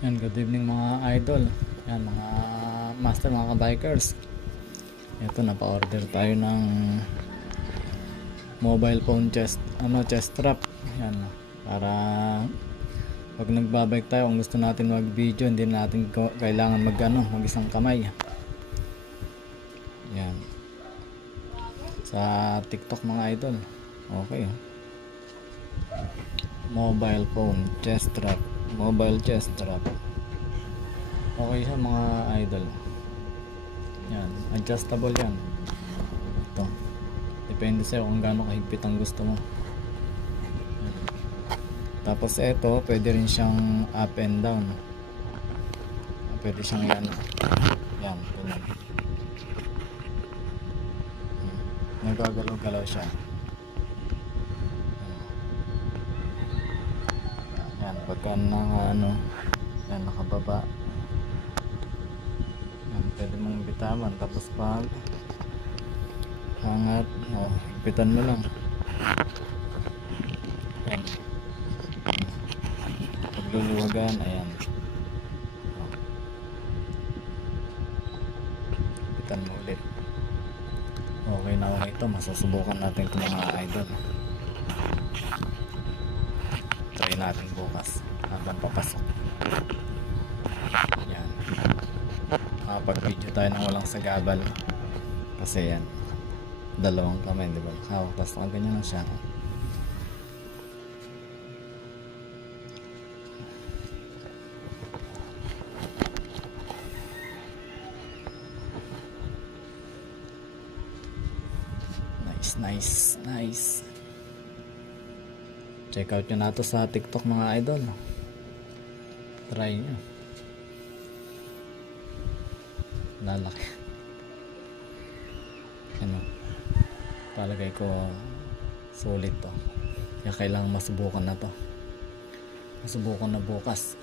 Yan, good evening mga idol. Yan, mga master, mga kabikers. Ito, napa-order tayo ng mobile phone chest strap. Yan, para pag nagbabike tayo, kung gusto natin mag-video, hindi natin kailangan mag isang kamay. Yan. Sa TikTok mga idol. Okay. Mobile phone chest strap. Mobile chest strap. Okay siya mga idol. Yan, adjustable yan. Ito. Depende sa'yo kung gaano kahigpit ang gusto mo. Yan. Tapos ito, pwede rin siyang up and down. Pwede siyang yan. Yan, ganyan. Nagagalaw-galaw siya. Yan, pagka yan, nakababa. Yan, pwede mong bitawan. Tapos pag hangat, higpitan mo lang. Yan. Pagluluwagan, ayan. Higpitan mo ulit. Okay na okay ito. Masusubukan natin ito mga idol. Try natin bukas habang papasok. Yan. Makapag-video tayo ng walang sagabal. Kasi yan, dalawang kamay, di ba? Hawak, tapos ganyan lang siya. Nice. Check out nyo na to sa TikTok mga idol. Try nyo. Lalaki. Ano? Palagay ko solid to. Kaya kailangan masubukan na to. Masubukan na bukas.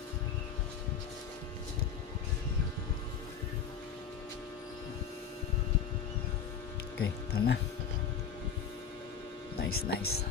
Okay, ito na. Nice.